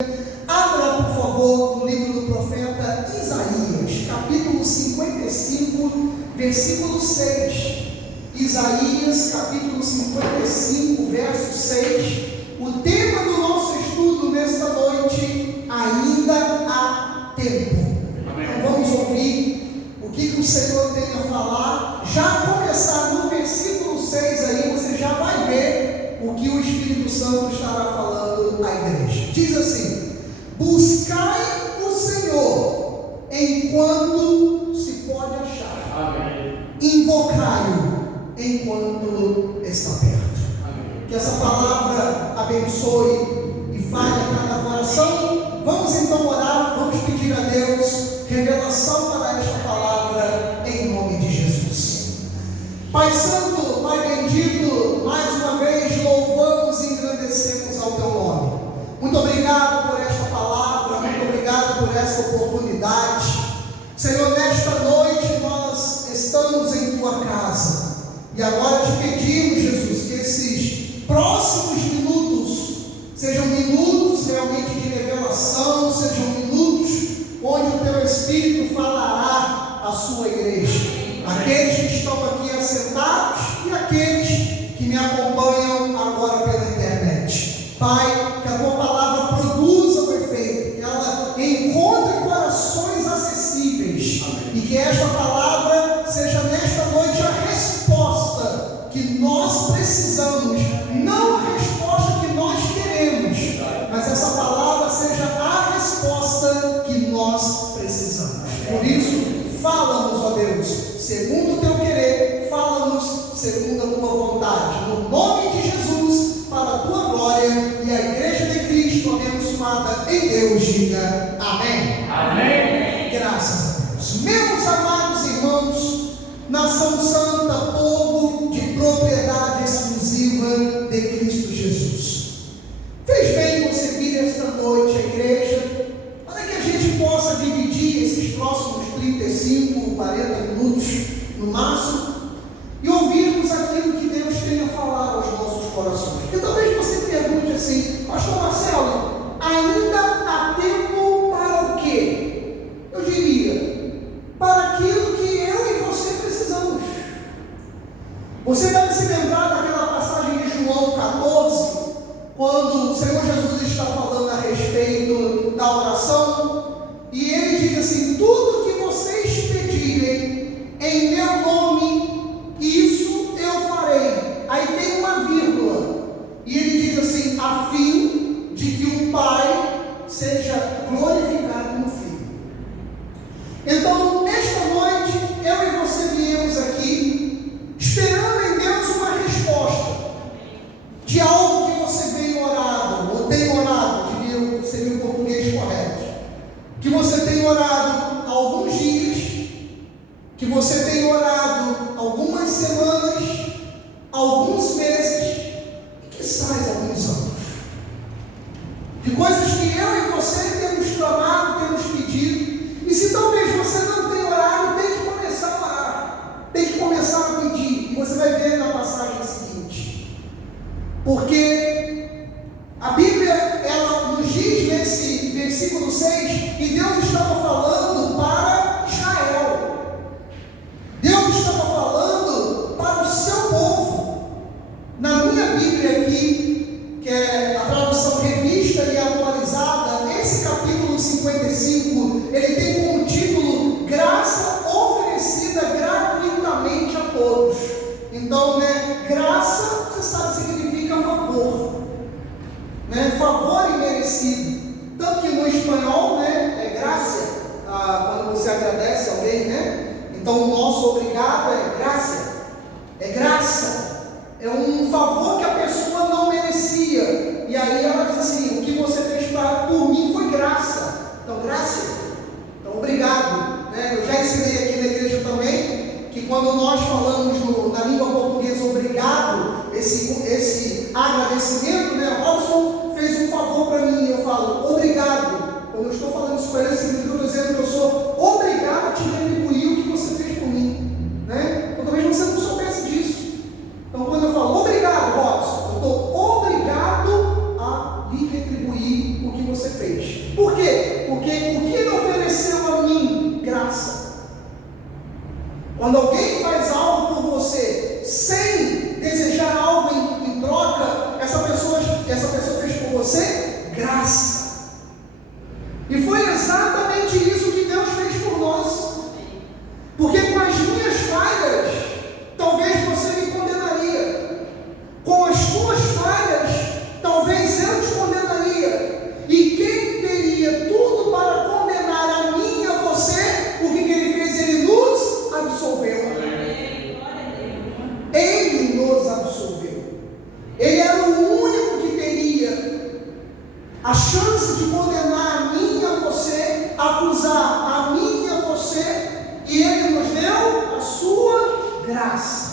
Abra, por favor, no livro do profeta Isaías, capítulo 55, versículo 6. Isaías, capítulo 55, verso 6. O tema do nosso estudo nesta noite: ainda há tempo. Então vamos ouvir o que o Senhor tem a falar. Já começar no versículo 6 aí, você já vai ver o que o Espírito Santo estará falando à igreja. Diz assim: buscai o Senhor enquanto se pode achar. Amém. Invocai-o enquanto está perto. Amém. Que essa palavra abençoe e fale a cada coração. Vamos então orar, vamos pedir a Deus revelação para esta palavra em nome de Jesus. Pai Santo, Pai bendito, mais uma vez louvamos e engrandecemos ao Teu nome. Muito obrigado por esta palavra, muito obrigado por esta oportunidade. Senhor, nesta noite nós estamos em Tua casa e agora te pedimos, Jesus, que esses próximos minutos sejam minutos realmente de revelação, sejam minutos onde o Teu Espírito falará à Sua igreja. Aqueles que estão aqui assentados e aqueles que me acompanham agora pela internet. Pai, que a Tua palavra produza o efeito, que ela encontre corações acessíveis. Amém. E que esta palavra seja nesta noite a resposta que nós precisamos, não a resposta que nós queremos, mas essa palavra seja a resposta que nós precisamos. Por isso, fala-nos, ó Deus, segundo o Teu querer, fala-nos segundo a Tua vontade, no nome de Jesus, para a Tua glória, e a igreja de Cristo abençoada em Deus diga amém. Amém. Graças a Deus. Meus amados irmãos, nação santa, povo de propriedade exclusiva de Cristo Jesus, fez bem você vir esta noite à igreja, para que a gente possa dividir esses próximos 35, 40 minutos no máximo e ouvirmos aquilo que Deus tem a falar aos nossos corações. E talvez você pergunte assim: Pastor Marcelo, ainda há tempo para o quê? Eu diria, para aquilo que eu e você precisamos. Você deve se lembrar daquela passagem de João 14, quando o Senhor Jesus está falando a respeito da oração, e Ele diz assim: tudo que vocês pedirem em meu nome, isso eu farei. Aí tem uma vírgula, e Ele diz assim: a fim de que o Pai seja glorificado no Filho. Então, esta noite, eu e você viemos aqui esperando em Deus uma resposta de algo que você veio orado, ou tem orado, seria o português correto, que você tem orado há alguns dias, que você tem orado algumas semanas, alguns meses, e quizás alguns anos, de coisas que eu e você temos clamado, temos pedido. E se talvez você não tenha orado, tem que começar a orar, tem que começar a pedir, e você vai ver na passagem seguinte, porque a Bíblia, ela nos diz nesse versículo 6, que Deus estava falando para Israel. Deus estava falando para o seu povo. Na minha Bíblia aqui, que é a tradução revista e atualizada, esse capítulo 55, ele tem como título graça oferecida gratuitamente a todos. Então, graça, você sabe, significa favor. Favor imerecido. Tanto que no espanhol, é graça, quando você agradece a alguém, Então o nosso obrigado é graça. É graça. É um favor que a pessoa não merecia. E aí ela diz assim: o que você fez por mim foi graça. Então, graça. Então, obrigado. Eu já ensinei aqui na igreja também que quando nós falamos na língua portuguesa obrigado, esse agradecimento, Robson fez um favor para mim, eu falo obrigado. Quando eu estou falando isso para ele, significa que eu estou dizendo que eu sou obrigado a te retribuir o que você fez por mim. Então, talvez você não soubesse disso. Então, quando eu falo obrigado, Robson, eu estou obrigado a lhe retribuir o que você fez. exatamente isso que Deus fez por nós. Porque com as minhas falhas, talvez você me condenaria. Com as tuas falhas, talvez eu te condenaria. E quem teria tudo para condenar a mim e a você, o que ele fez? Ele nos absolveu. Ele nos absolveu. Ele era o único que teria a chance de condenar a mim e a você, acusar a mim e a você, e ele nos deu a sua graça.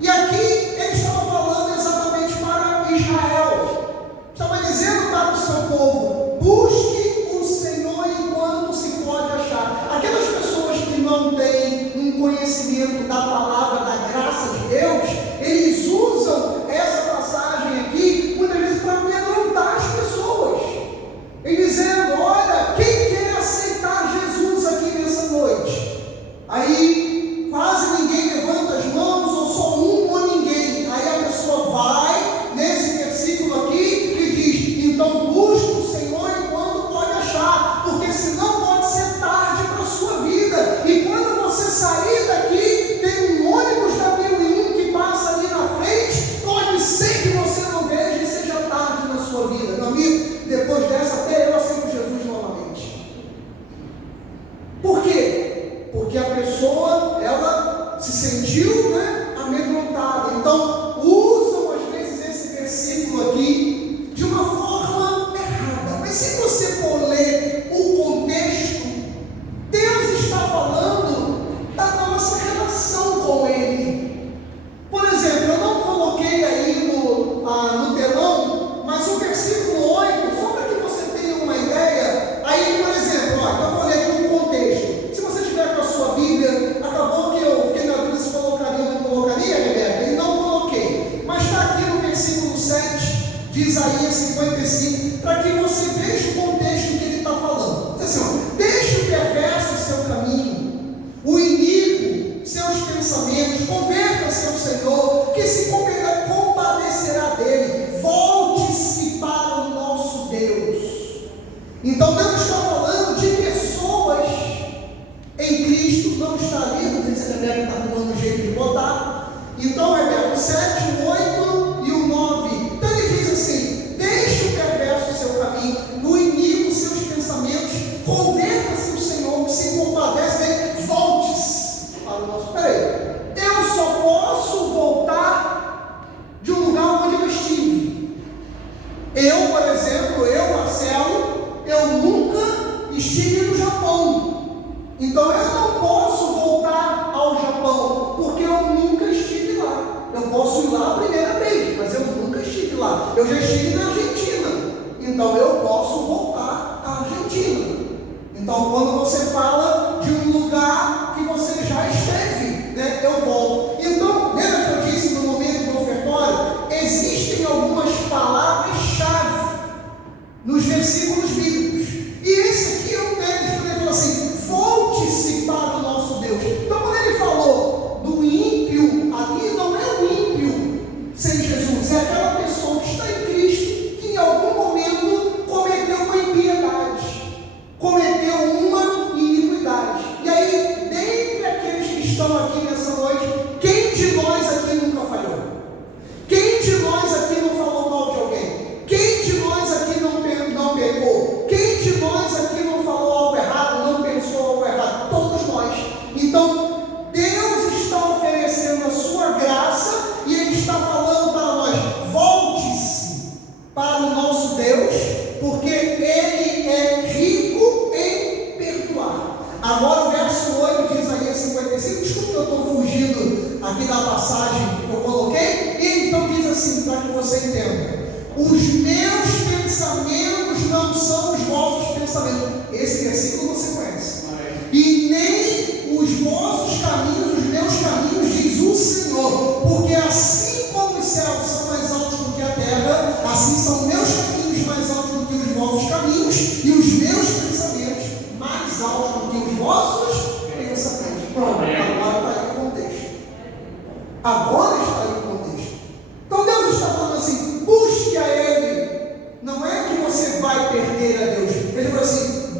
E aqui ele estava falando exatamente para Israel, estava dizendo para o seu povo: busque o Senhor enquanto se pode achar. Aquelas pessoas que não têm um conhecimento da palavra, da graça de Deus, eles usam essa passagem aqui muitas vezes para amedrontar as pessoas, e dizendo: olha, quem quer aceitar Jesus aqui nessa noite? Aí quase ninguém levanta as mãos, ou só um ou ninguém. Aí a pessoa vai nesse versículo aqui e diz: então busque o Senhor enquanto pode achar, porque senão pode ser tarde para a sua vida. E quando você sair daqui, tem um ônibus da 1001 que passa ali na frente, pode ser que você não veja e seja tarde na sua vida. Meu amigo, depois dessa até eu aceito Jesus novamente. Por quê? Porque a pessoa, ela se sentiu, amedrontada. Então, usam às vezes esse versículo aqui de uma forma errada. Mas se você for ler o contexto, Deus está falando da nossa relação com Ele. Por exemplo, eu não coloquei aí no telão, mas o versículo 8, só para que você tenha uma ideia, aí, por exemplo, eu vou ler aqui o contexto. Se você tiver com a sua Bíblia, acabou que eu fiquei na dúvida se colocaria ou não colocaria, Rebeca, e não coloquei. Mas está aqui no versículo 7 de Isaías 55, para que você veja o contexto que ele está falando. Diz assim: deixe o perverso seu caminho, o iníquo seus pensamentos, converta-se ao Senhor, que se compadecerá dele, volte-se para o nosso Deus. Então Deus está falando de pessoas em Cristo, não está ali, não sei se a Rebeca está arrumando um jeito de botar. Então, Rebeca, o 7, o 8 e o 9. Então ele diz assim: deixe o perverso seu caminho, o iníquo seus pensamentos, converta-se ao Senhor, que se compadece dele, volte-se para o nosso. Peraí, eu só posso voltar de um lugar onde eu estive. Eu, por exemplo, Marcelo, eu nunca estive no Japão. Então eu não posso voltar ao Japão, porque eu nunca estive lá. Eu posso ir lá a primeira vez, mas eu nunca estive lá. Eu já estive na Argentina, então eu posso voltar à Argentina. Então quando você fala de um lugar que você já esteve, eu volto. Então, lembra que eu disse no momento do ofertório? Existem algumas palavras-chave nos versículos bíblicos. E esse aqui é o texto, quando ele fala assim: volte-se para o nosso Deus. Então, quando ele falou do ímpio, ali não é o ímpio sem Jesus, é aquela pessoa que está em Cristo, que em algum momento cometeu uma impiedade, cometeu uma iniquidade. E aí, dentre aqueles que estão aqui nessa noite, quem de nós aqui nunca falhou? Quem de nós aqui não falou mal de alguém? Quem de nós aqui não pecou? Quem de nós aqui não falou algo errado, não pensou algo errado? Todos nós. Então, Deus está oferecendo a sua graça e Ele está falando para nós: volte-se para o nosso Deus, porque Ele é rico em perdoar. Agora o verso 8 de Isaías 55, desculpa que eu estou fugindo aqui da passagem que eu coloquei, e então diz assim, para que você entenda: os meus pensamentos não são os vossos pensamentos. Esse versículo você conhece. E nem os vossos caminhos, os meus caminhos, diz o Senhor, porque assim como os céus são mais altos do que a terra, assim são meus caminhos mais altos do que os vossos caminhos, e os meus pensamentos mais altos do que os vossos pensamentos. Pronto, agora está aí o contexto. Agora está aí o contexto. Então Deus está falando assim: busque a Ele. Não é que você vai perder a Deus. Ele falou assim: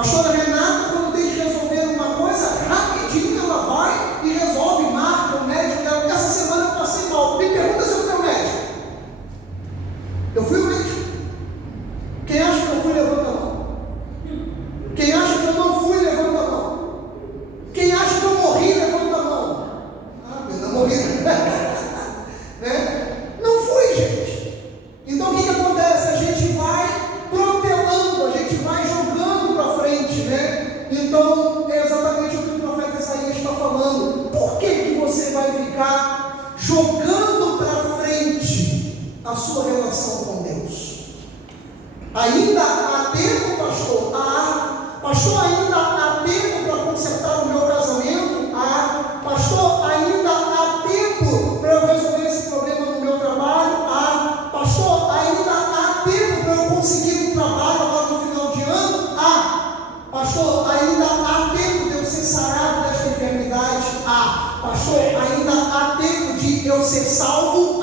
Pastora Renata, quando tem que resolver uma coisa, rapidinho ela vai e resolve, marca o médico dela. Essa semana eu passei mal. Me pergunta se eu fui ao médico. Eu fui ao médico. Quem acha que eu fui, levanta a mão. Quem acha que eu não fui, levanta a mão. Quem acha que eu morri, levanta a mão. Ah, eu não morri. Né? Não fui, gente. Então o que acontece? A gente vai protelando, a gente vai jogando para frente, né? Então é exatamente o que o profeta Isaías está falando. Por que você vai ficar jogando para frente a sua relação com Deus? Ainda há tempo, pastor? Pastor, ainda há tempo para consertar o meu casamento? Pastor, ainda há tempo para eu resolver esse problema no meu trabalho? Pastor, ainda há tempo para eu conseguir um trabalho agora no final de ano? Pastor, ainda há tempo de eu ser sarado desta enfermidade? Pastor, ainda há tempo de eu ser salvo?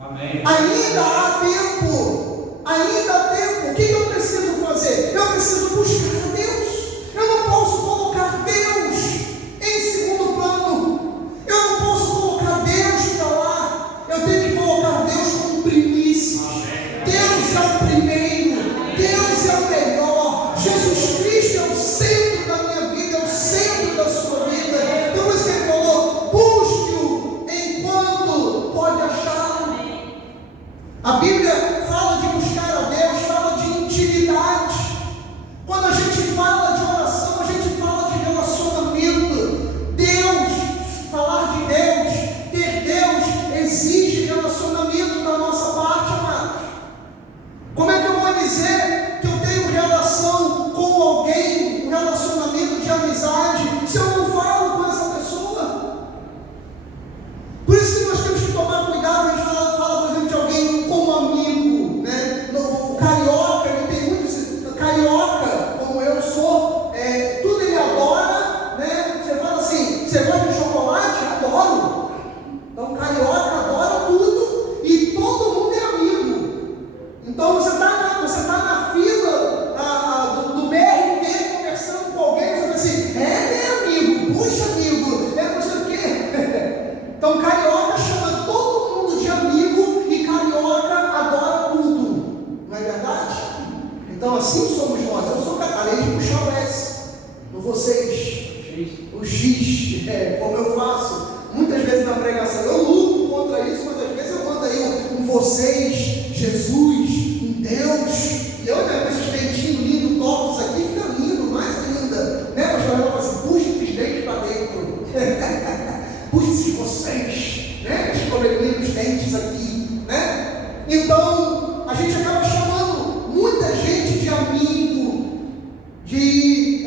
Amém. Ainda há tempo. Ainda há tempo. O que eu preciso fazer? Eu preciso buscar a Deus. Eu não posso colocar Deus em segundo plano. Eu não posso colocar Deus para lá. Eu tenho que colocar Deus como primícia. Deus é o primeiro. Deus é o melhor. Jesus Cristo é o centro da minha vida, é o centro da sua vida. Então por isso que ele falou: busque-o enquanto pode achá-lo. A Bíblia fala de buscar a Deus, fala de intimidade. Quando a gente fala de oração, a gente fala de relacionamento. Deus, falar de Deus, ter Deus, exige relacionamento da nossa parte, amados. Como é que eu vou dizer que eu tenho relação com alguém, um relacionamento de amizade, se eu não falo com essa pessoa? Por isso que nós temos que tomar cuidado. A gente fala, por exemplo, de alguém como amigo, né? O carioca, ele tem muitos, carioca, como eu sou, tudo ele adora, né? Você fala assim: você gosta de chocolate? Adoro. Então, carioca adora tudo e todo mundo é amigo. Então, você está na fila do BRT conversando com alguém, você fala assim: meu amigo, puxa amigo, não sei o quê. Então, carioca chama todo mundo de amigo e carioca adora tudo. Não é verdade? Então, assim somos nós. Eu sou além de puxar o S no vocês, o X, como eu faço muitas vezes na pregação. Eu luto contra isso, mas às vezes eu mando aí um vocês, Jesus, um Deus. E eu, né, com esses dentinhos lindos, tortos aqui, fica lindo, mais ainda. Né, pastor? Ela fala assim: puxa esses dentes para dentro. Puxa vocês, né? Os probleminhas dos dentes aqui, né? Então, a gente acaba chamando muita gente de amigo, de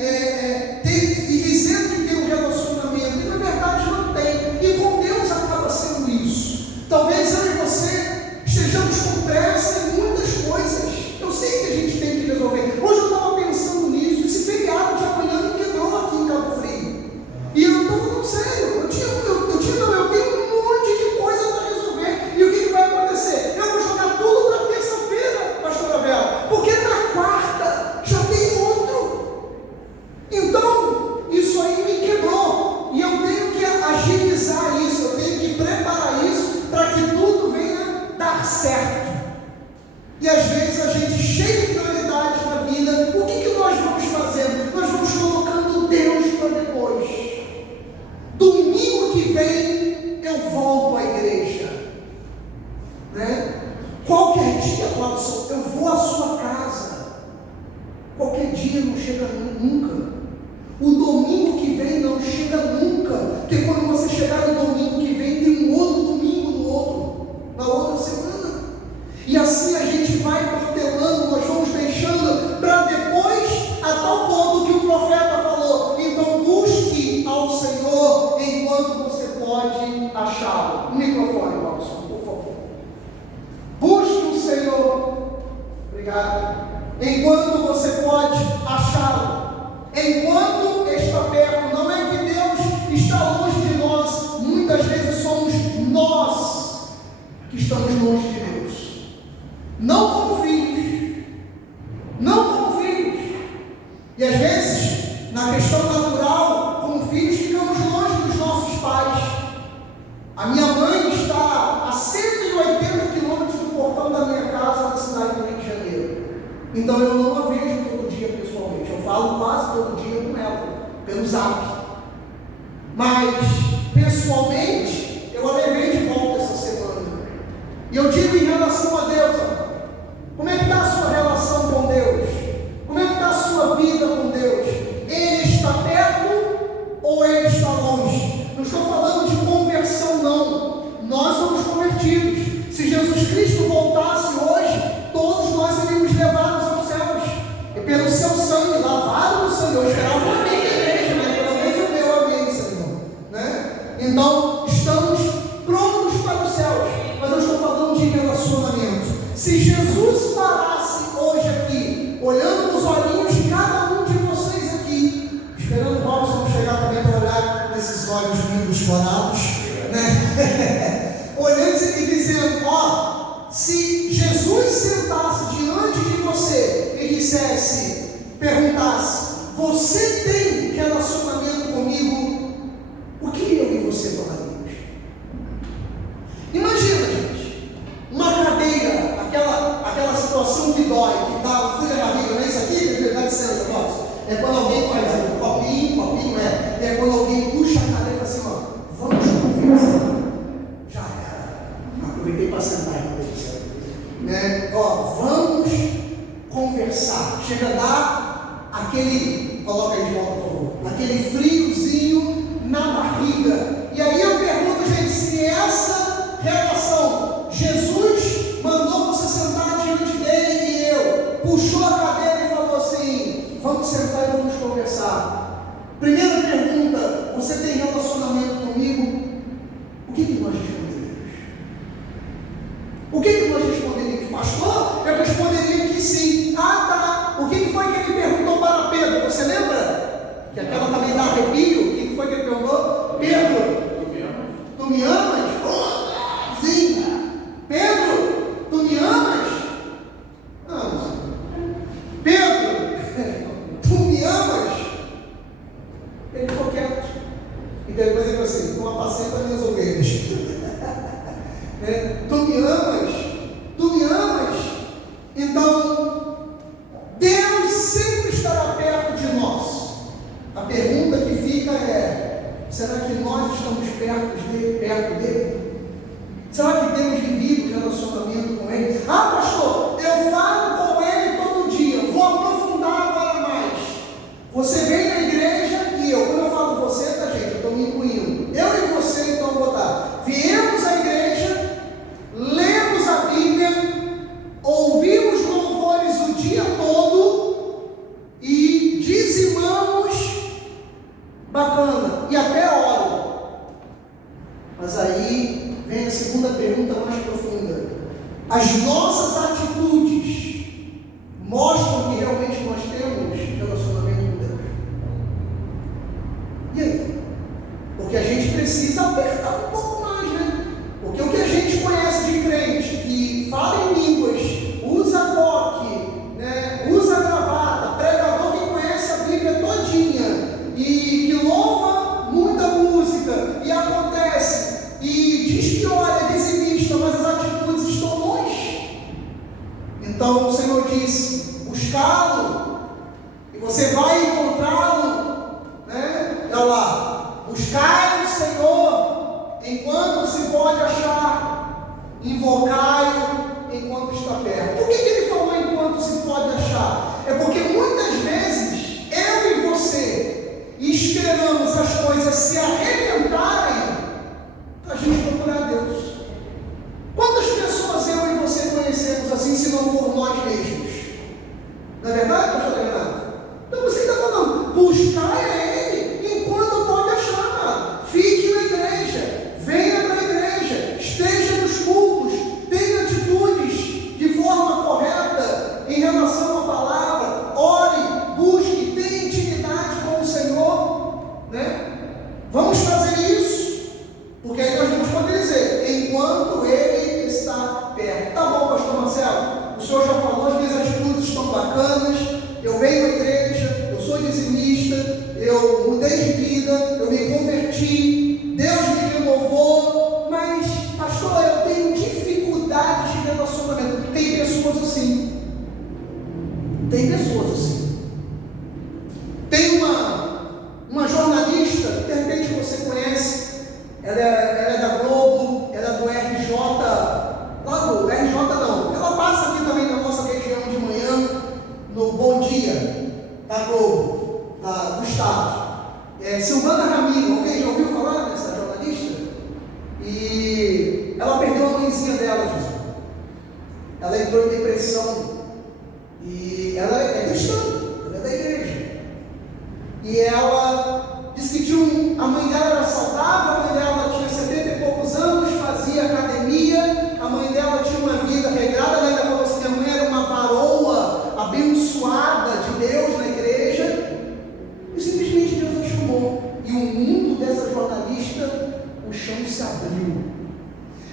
dizendo que tem um relacionamento, e na verdade não tem. E com Deus acaba sendo isso. Talvez eu e você estejamos com pressa em muitas coisas. Eu sei que a gente tem que resolver. Hoje eu estava pensando nisso. Esse feriado de amanhã me quebrou aqui em Cabo Frio. E eu não estou falando sério. Eu tenho um monte de coisa para resolver. E o que vai acontecer? Eu vou jogar tudo para terça-feira, pastora Bela, porque na quarta já tem outro. Então, isso aí me quebrou. E eu tenho que agilizar isso, eu tenho que preparar isso para que tudo venha dar certo. E às vezes a gente, cheio de prioridades na vida, o que nós vamos fazendo? Nós vamos colocando Deus para depois. Domingo que vem eu volto à igreja, né? Qualquer dia, Robson, eu vou à sua casa. Qualquer dia não chega nunca. O domingo que vem não chega nunca, porque quando você chegar no domingo que vem, tem um outro domingo na outra semana. E assim a gente vai protelando, nós vamos deixando para depois, a tal ponto que o profeta falou: então busque ao Senhor enquanto você pode achá-lo. O microfone, Robson, por favor. Busque o Senhor, obrigado, enquanto você pode achá-lo. Enquanto está perto, não é que Deus está longe de nós, muitas vezes somos nós que estamos longe de Deus. Não como filhos, Então eu não a vejo todo dia pessoalmente. Eu falo quase todo dia com ela, pelo zap. Mas, pessoalmente, eu a levei de volta essa semana. E eu digo em relação a Deus, como é que está a sua relação com Deus? Como é que está a sua vida com Deus? Ele está perto ou ele está longe? Não estou falando de conversão, não. Nós somos convertidos. Se Jesus Cristo voltasse hoje, todos nós seríamos levados aos céus. E pelo seu sangue, lavado no sangue. Eu esperava um amém da igreja, né? Pelo menos o meu amém, Senhor. Né? Então, estamos prontos para os céus. Mas eu estou falando de relacionamento. Se Jesus parasse hoje aqui, olhando nos olhinhos de cada um de vocês aqui, esperando o Robson chegar também para olhar nesses olhos lindos dourados, né? Olhando e dizendo, ó, se Jesus sentasse diante de você e dissesse, perguntasse, você tem relacionamento comigo? O que eu e você falaríamos? Imagina, gente, uma cadeira, aquela situação que dói, que dá um frio na barriga, não é isso aqui? Dá licença, nossa. É quando alguém faz um copinho, é quando alguém puxa a cadeira e fala assim, ó, vamos conversar. Já era. Aproveitei para sentar em né? Ó, vamos conversar. Chega a dar aquele, coloca aí de volta, por favor, aquele friozinho na barriga. E aí eu pergunto, gente, se essa relação, Jesus mandou você sentar diante dele e eu, puxou a cadeira e falou assim, vamos sentar e vamos conversar. Primeira pergunta, você tem relacionamento comigo? O que nós responderíamos? O que nós responderíamos? Pastor, eu responderia que sim. Ah, tá. O que foi que ele perguntou para Pedro? Você lembra? Que aquela também dá arrepio. O que foi que ele perguntou? Pedro, tu me amas? Oh, sim. Pedro, tu me amas? Não. Pedro, tu me amas? Ele ficou quieto. E depois ele falou assim, tu apacenta minhas ovelhas. Tu me amas? Tu me amas? Então, Deus sempre estará perto de nós. A pergunta que fica é, será que nós estamos perto dele? Será que temos vivido relacionamento com ele? Ah, pastor, eu falo com ele todo dia. Vou aprofundar agora mais. Você vem na igreja e eu, quando eu falo você, tá, gente, eu estou me incluindo. Eu e você, então, vou botar. Viemos à igreja, lemos a Bíblia, ouvimos louvores o dia todo e dizimamos, bacana, e até oro. Mas aí vem a segunda pergunta mais profunda. As nossas atitudes mostram que realmente nós temos relacionamento com Deus. E aí? Porque a gente precisa apertar um pouco mais, né? Porque o que a gente conhece de crente, que fala em línguas, usa coque, né? Usa gravata, pregador que conhece a Bíblia todinha, e que louva muita música, e acontece, e diz que olha, é dizimista, mas as atitudes estão longe. Então o Senhor disse, buscá-lo, e você vai encontrá-lo, né? Olha lá, buscai o Senhor, enquanto se pode achar, invocai-o enquanto está perto. Por que ele falou enquanto se pode achar? É porque muitas vezes, eu e você, esperamos as coisas se arrebentarem para a gente procurar Deus. Quantas pessoas eu e você conhecemos assim, se não for nós mesmos? Não é verdade, pastor Renato? Então você está falando, buscar ele enquanto pode achar. Fique na igreja, venha para a igreja, esteja nos cultos, tenha atitudes de forma correta em relação à palavra, ore, busque, tenha intimidade com o Senhor, né? Vamos fazer isso, porque aí nós vamos poder dizer, enquanto ele está perto. Tá bom, pastor Marcelo, o senhor já falou, as minhas atitudes estão bacanas, eu venho à igreja, eu sou dizimista, eu mudei de vida, eu me converti, Deus me renovou, mas, pastor, eu tenho dificuldades de relacionamento. Tem pessoas assim. ela entrou em depressão, e ela é cristã, ela é da igreja, e ela disse que a mãe dela era saudável, a mãe dela tinha 70 e poucos anos, fazia academia, a mãe dela tinha uma vida regrada, ela ainda falou assim, que a mãe era uma varoa abençoada de Deus na igreja, e simplesmente Deus a chamou, e o mundo dessa jornalista, o chão se abriu,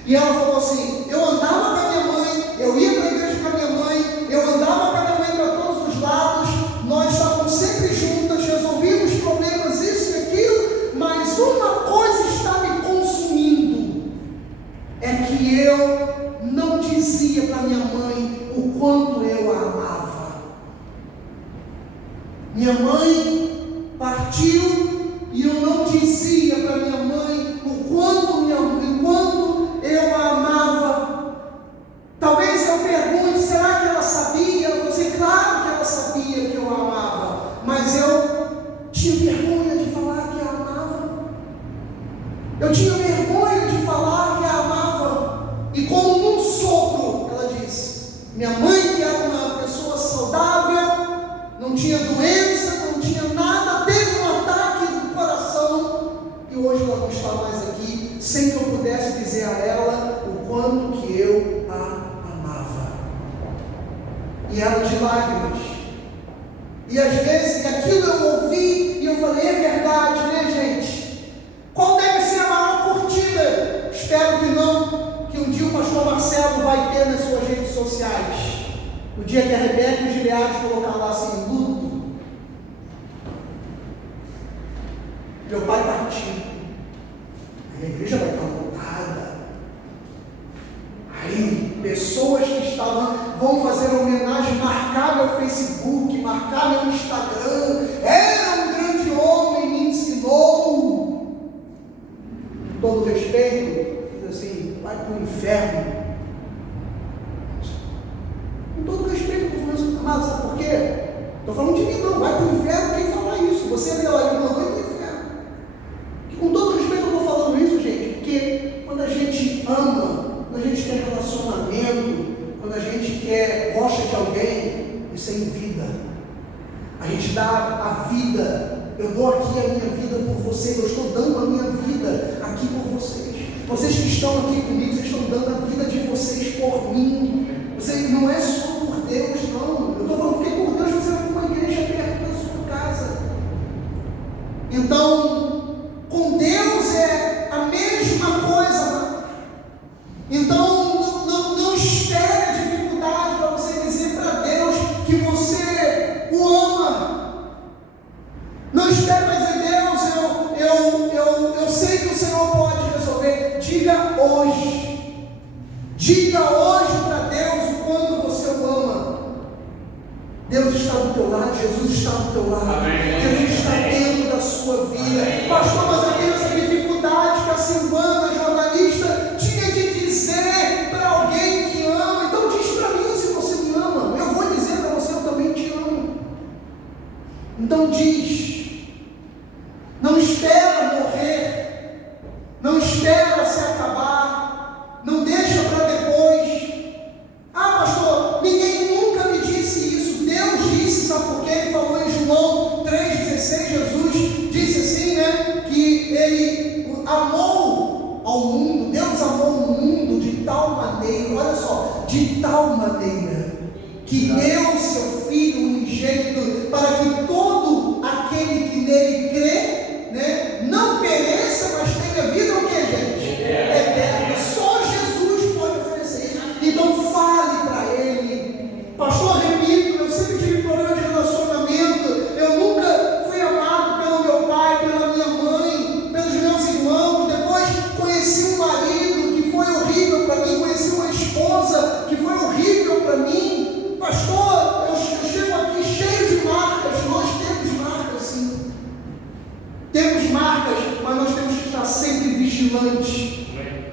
e ela falou assim, eu andava com a minha mãe, eu ia para a igreja com a minha mãe, eu andava com a minha mãe para todos os lados, nós estávamos sempre juntas, resolvíamos problemas, isso e aquilo, mas uma coisa está me consumindo, é que eu não dizia para minha mãe o quanto eu a amava. Minha mãe partiu e eu não dizia para minha mãe o quanto eu a amava. Talvez eu pergunte, será que ela sabia? Eu vou dizer, claro que ela sabia que eu a amava, mas eu tinha vergonha de falar que a amava. Eu tinha vergonha de falar que a amava. E como num sopro, ela disse, minha mãe, que era uma pessoa saudável, não tinha doença, não tinha nada, teve um ataque no coração, e hoje ela não está mais aqui, sem que eu pudesse dizer a ela o quanto que eu a amava. E ela de lágrimas. E às vezes aquilo eu ouvi e eu falei, é verdade, né, gente? Qual deve ser a maior curtida? Espero que não, que um dia o pastor Marcelo vai ter nas suas redes sociais. O dia que a Rebeca e o Gileade colocar lá assim, luto. Meu pai partiu. A igreja vai estar lotada. Aí, pessoas que vão fazer uma homenagem, marcar meu Facebook, marcar meu Instagram. Era um grande homem, me ensinou. Com todo respeito, diz assim, vai para o inferno. Com todo respeito, eu estou falando isso, amado, sabe por quê? Estou falando de mim, não, vai para o inferno quem falar isso. Você é meu amigo, não vai para o inferno. E com todo respeito, eu estou falando isso, gente, porque quando a gente ama, quando a gente quer relacionamento, quando a gente gosta de alguém, isso é em vida. A gente dá a vida. Eu dou aqui a minha vida por vocês. Eu estou dando a minha vida aqui por vocês. Vocês que estão aqui comigo, vocês estão dando a vida de vocês por mim. Você não é só por Deus, não. Eu estou falando porque por Deus você vai para uma igreja perto da sua casa. Então, com Deus é a mesma coisa. Então, não espere dificuldade para você dizer para Deus que você o ama. Não espere mais em Deus, eu sei que o Senhor pode resolver. Diga hoje. Diga hoje para Deus o quanto você o ama. Deus está do teu lado, Jesus está do teu lado. Amém. Jesus está dentro da sua vida. Amém. Pastor, mas eu tenho essa dificuldade que a Silvana, jornalista, tinha de dizer para alguém que ama. Então diz para mim se você me ama. Eu vou dizer para você, eu também te amo. Então diz. Não espera morrer. Não espera se acabar. Não deixa para depois. Ah, pastor, ninguém nunca me disse isso. Deus disse, sabe por quê? Ele falou em João 3,16, Jesus disse assim, né? Que ele amou ao mundo, Deus amou o mundo de tal maneira, olha só, de tal maneira, que deu seu Filho unigênito, para que todo aquele que nele crê, né, não pereça, mas tenha vida o que, gente? Eterna. Só Jesus pode oferecer isso. Então fale para ele. Pastor, repito, eu sempre tive problema de relacionamento. Eu nunca fui amado pelo meu pai, pela minha mãe, pelos meus irmãos. Depois conheci um marido que foi horrível para mim, conheci uma esposa que foi horrível para mim. Pastor, eu chego aqui cheio de marcas. Nós temos marcas, sim. Temos marcas, mas nós temos que estar sempre vigilantes,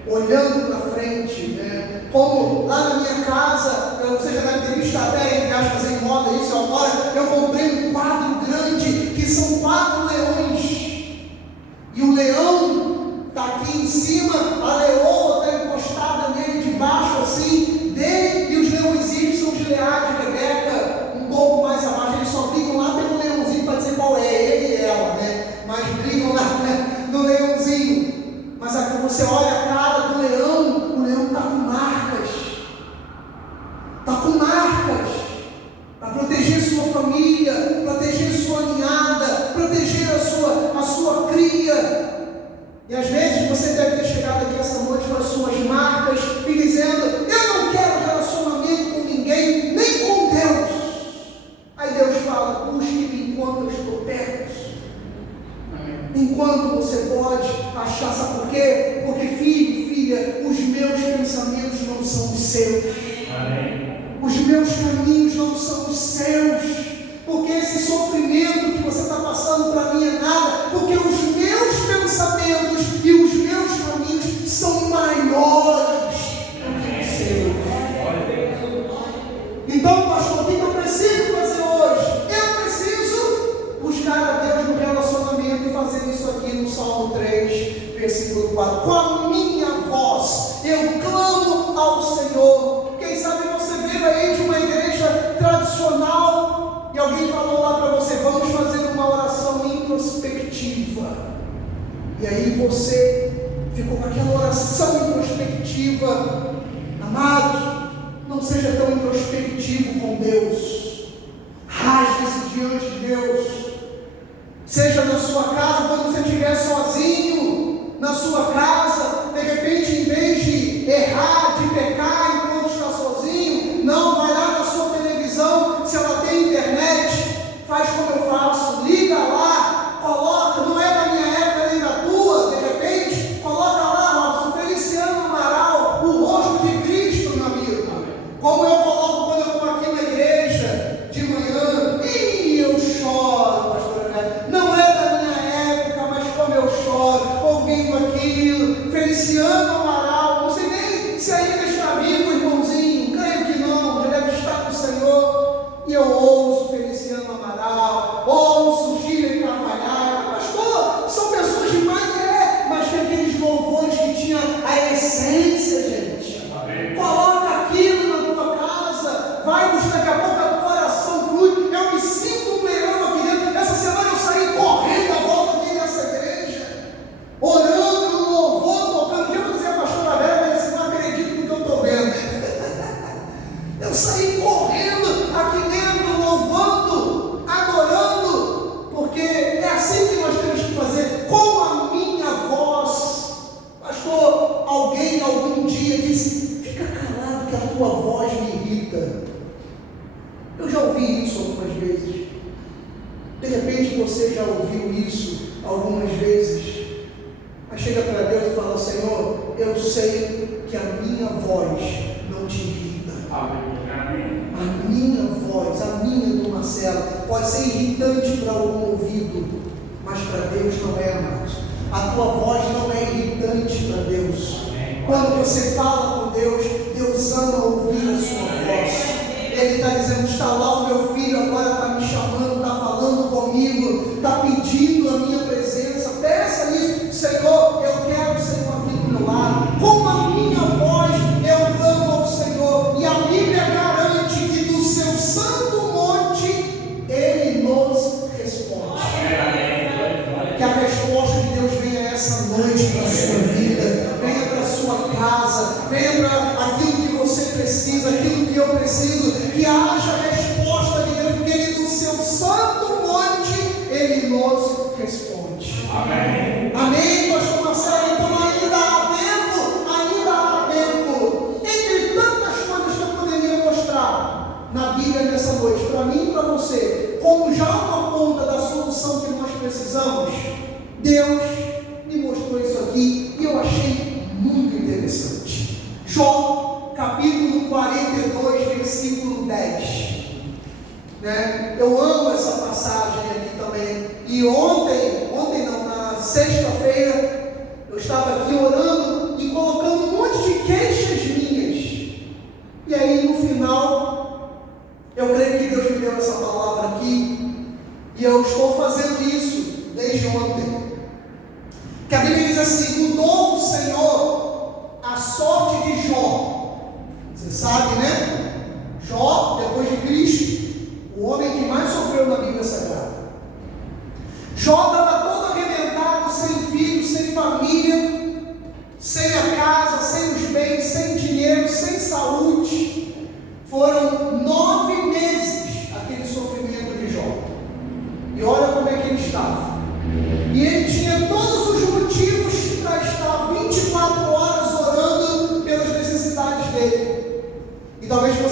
olhando para frente, né? Como lá na minha casa, você já deve ter visto até, entre aspas, em moda isso agora, eu comprei um quadro grande, que são 4 leões, e o leão está aqui em cima, a leoa está encostada nele de baixo assim, dele, e os leões está com marcas, para proteger sua família, proteger sua ninhada, proteger a sua cria. E às vezes você deve ter chegado aqui essa noite com as suas marcas e dizendo: eu não quero relacionamento com ninguém, nem com Deus. Aí Deus fala: busque-me enquanto eu estou perto. Enquanto você pode achar, sabe por quê? Porque, filho, filha, os meus pensamentos não são os seus. Amém. Os meus caminhos não são os seus. Porque esse sofrimento que você está passando para mim é nada. Porque os meus pensamentos e os meus caminhos são maiores do que os seus. Então, pastor, o que eu preciso fazer hoje? Eu preciso buscar a Deus no relacionamento e fazer isso aqui no Salmo 3, versículo 4. Com a minha voz eu clamo ao Senhor. Quem sabe você veio aí de uma igreja tradicional e alguém falou lá para você: vamos fazer uma oração introspectiva. E aí você ficou com aquela oração introspectiva. Amado, não seja tão introspectivo com Deus. Rasgue-se diante de Deus. Seja na sua casa, quando você estiver sozinho, na sua casa, de repente, em vez de errar, de pecar enquanto está sozinho, não, vai lá na sua televisão, se ela tem internet, faz como eu faço, liga lá, coloca, não é da minha época nem da tua, de repente, coloca lá, Robson, Feliciano Amaral, o rosto de Cristo, meu amigo, como eu coloco quando eu estou aqui na igreja, de manhã, e eu choro, pastor, não é da minha época, mas como eu choro, ouvindo aquilo, Feliciano Amaral, não sei nem se ainda está vivo, irmãozinho, creio que não, já deve estar com o Senhor, e eu ouço Feliciano Amaral, ouço Gília Carvalhal, pastor, são pessoas demais, mas tem aqueles louvores que tinham a essência, gente. Amém. Coloca aquilo na tua casa, vai buscar, daqui a pouco a tua oração flui. Eu me sinto um leão aqui dentro. Essa semana eu saí correndo à volta aqui nessa igreja, orando no louvor, tocando. Eu vou dizer a pastora Vera, mas você não acredita no que eu estou vendo. Eu saí correndo aqui dentro, louvando, adorando, porque é assim que nós temos que fazer, com a minha voz. Pastor, alguém algum dia disse: fica calado que a tua voz me irrita. Eu já ouvi isso algumas vezes. De repente você já ouviu isso algumas vezes. Mas chega para Deus e fala: Senhor, eu sei que a minha voz não te irrita. Amém. A minha voz, a minha do Marcelo, pode ser irritante para algum ouvido, mas para Deus não é, amado. A tua voz não é irritante para Deus. Quando você fala com Deus, Deus ama ouvir a sua voz. Ele está dizendo: está lá o meu filho, agora está me chamando, está falando comigo, está pedindo a minha presença. Peça isso: Senhor, eu quero o Senhor aqui do meu lado. Com a minha voz eu clamo ao Senhor. E a Bíblia garante que do seu santo monte Ele nos responde. Que a resposta de Deus venha essa noite para a sua vida, venha para a sua casa, venha para aquilo que você precisa, aquilo que eu preciso, que haja resposta de Deus, porque Ele do seu santo monte, Ele nos responde. Amém. Amém, pastor Marcelo. Então ainda há tempo, entre tantas coisas que eu poderia mostrar na Bíblia nessa noite, para mim e para você, como já uma ponta da solução que nós precisamos, Deus me mostrou isso aqui e eu achei muito interessante. Jó, capítulo 42, versículo 10. Eu amo essa passagem aqui também. E ontem não, na sexta-feira, eu estava aqui orando e colocando um monte de queixas minhas. E aí no final, eu creio que Deus me deu essa palavra aqui, e eu estou fazendo isso desde ontem. Que a Bíblia diz assim: mudou o Senhor a sorte de Jó. Você sabe, né? Jó, depois de Cristo, o homem que mais sofreu na Bíblia Sagrada. Jó estava todo arrebentado, sem filhos, sem família, sem a casa, sem os bens, sem dinheiro, sem saúde. Foram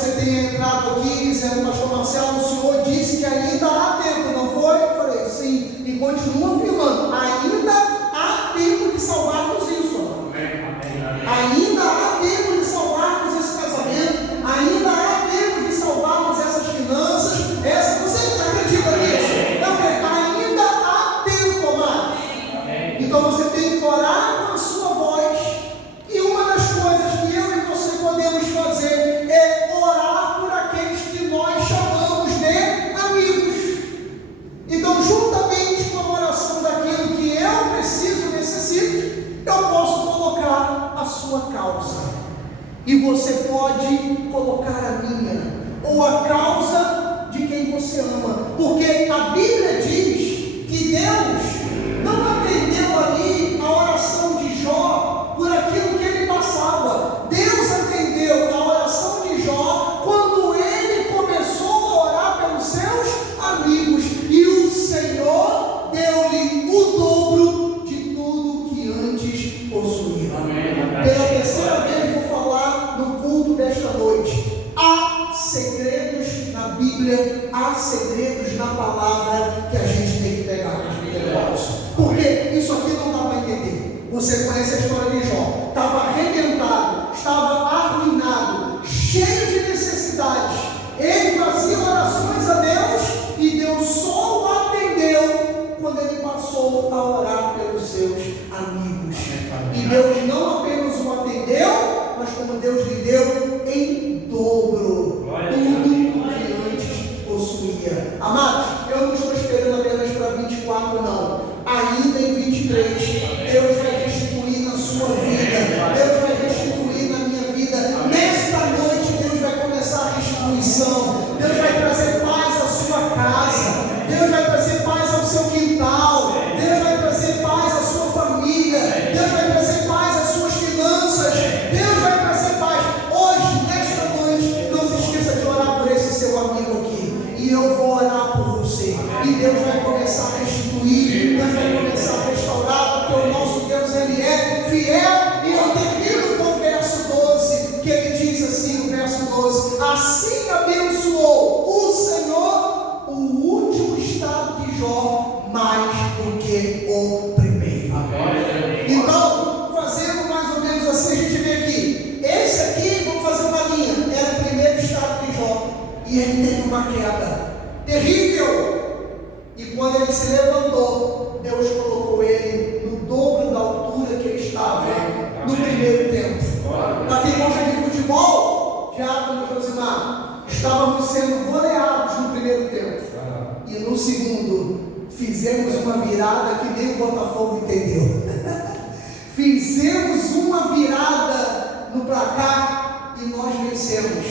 você tenha entrado aqui dizendo: pastor Marcelo, o senhor disse que ainda há tempo, não foi? Eu falei: sim, e continua afirmando: ainda há tempo de salvarmos isso. Ainda há tempo de salvarmos esse casamento, ainda há tempo de salvarmos essas finanças. Você acredita nisso? Não, ainda há tempo, amado. Então você tem que orar com a sua voz. E uma das coisas que eu e você podemos fazer é orar por aqueles que nós chamamos de amigos. Então, juntamente com a oração daquilo que eu preciso, necessito, eu posso colocar a sua causa. E você pode colocar a minha, ou a causa de quem você ama. Porque a Bíblia diz que Deus não atendeu ali a oração de Jó por aquilo que ele passava. Deus atendeu a oração de Jó quando ele começou a orar pelos seus amigos. E o Senhor deu-lhe o dobro de tudo que antes possuía. Pela terceira vez vou falar no culto desta noite. Há segredos na Bíblia, há segredos na palavra que a gente tem que pegar com os misericórdios. Porque isso aqui não dá para entender. Você conhece a história de Jó. Estava arrebentado, estava arruinado, cheio de necessidades. Ele fazia orações a Deus e Deus só o atendeu quando ele passou a orar pelos seus amigos. E Deus não apenas o atendeu, mas como Deus lhe deu em dobro tudo que antes possuía. Amados, eu não estou esperando apenas para 24, não. Ainda em 23, Deus vai restituir na sua vida. Deus vai restituir na minha vida. Nesta noite, Deus vai começar a restituição. Deus vai trazer paz à sua casa. Deus vai trazer paz ao seu quintal. Deus vai trazer paz à sua família. Deus vai trazer paz às suas finanças. Deus vai trazer paz. Hoje, nesta noite, não se esqueça de orar por esse seu amigo aqui. E eu vou orar por você. E Deus vai começar a restituir. Deus vai começar a restaurar. Porque o nosso Deus, Ele é fiel. E eu termino com o verso 12. Que ele diz assim, no verso 12: assim abençoou o Senhor o último estado de Jó mais do que o primeiro. Então, fazendo mais ou menos assim, a gente vê aqui. Esse aqui, vamos fazer uma linha, era o primeiro estado de Jó. E ele teve uma queda terrível. E quando ele se levantou, Deus colocou ele no dobro da altura que ele estava no primeiro tempo. Na quem gosta de futebol, Diácono Josimar, estávamos sendo goleados no primeiro tempo. E no segundo, fizemos uma virada que nem o Botafogo entendeu. Fizemos uma virada no placar e nós vencemos.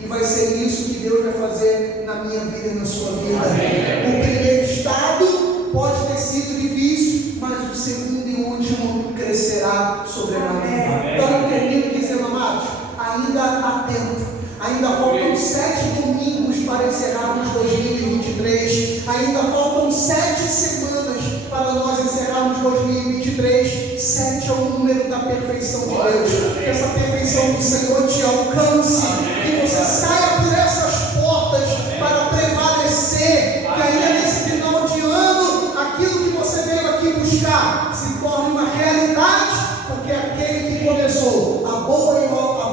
E vai ser isso que Deus vai fazer na minha vida e na sua vida. O primeiro estado pode ter sido difícil, mas o segundo e último crescerá sobremaneira. Então eu termino dizendo, amados, ainda há tempo. Ainda faltam 7 domingos para encerrarmos 2023. Ainda faltam 7 semanas para nós encerrarmos 2023. 7 é o número da perfeição de Deus. Que essa perfeição do Senhor te alcance. Que você saia por essas portas para prevalecer. Que ainda nesse final de ano, aquilo que você veio aqui buscar se torne uma realidade. Porque aquele que começou a boa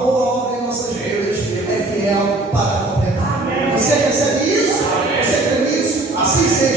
obra em nossas vidas é fiel para completar. Você recebe isso? Você crê nisso? Assim seja.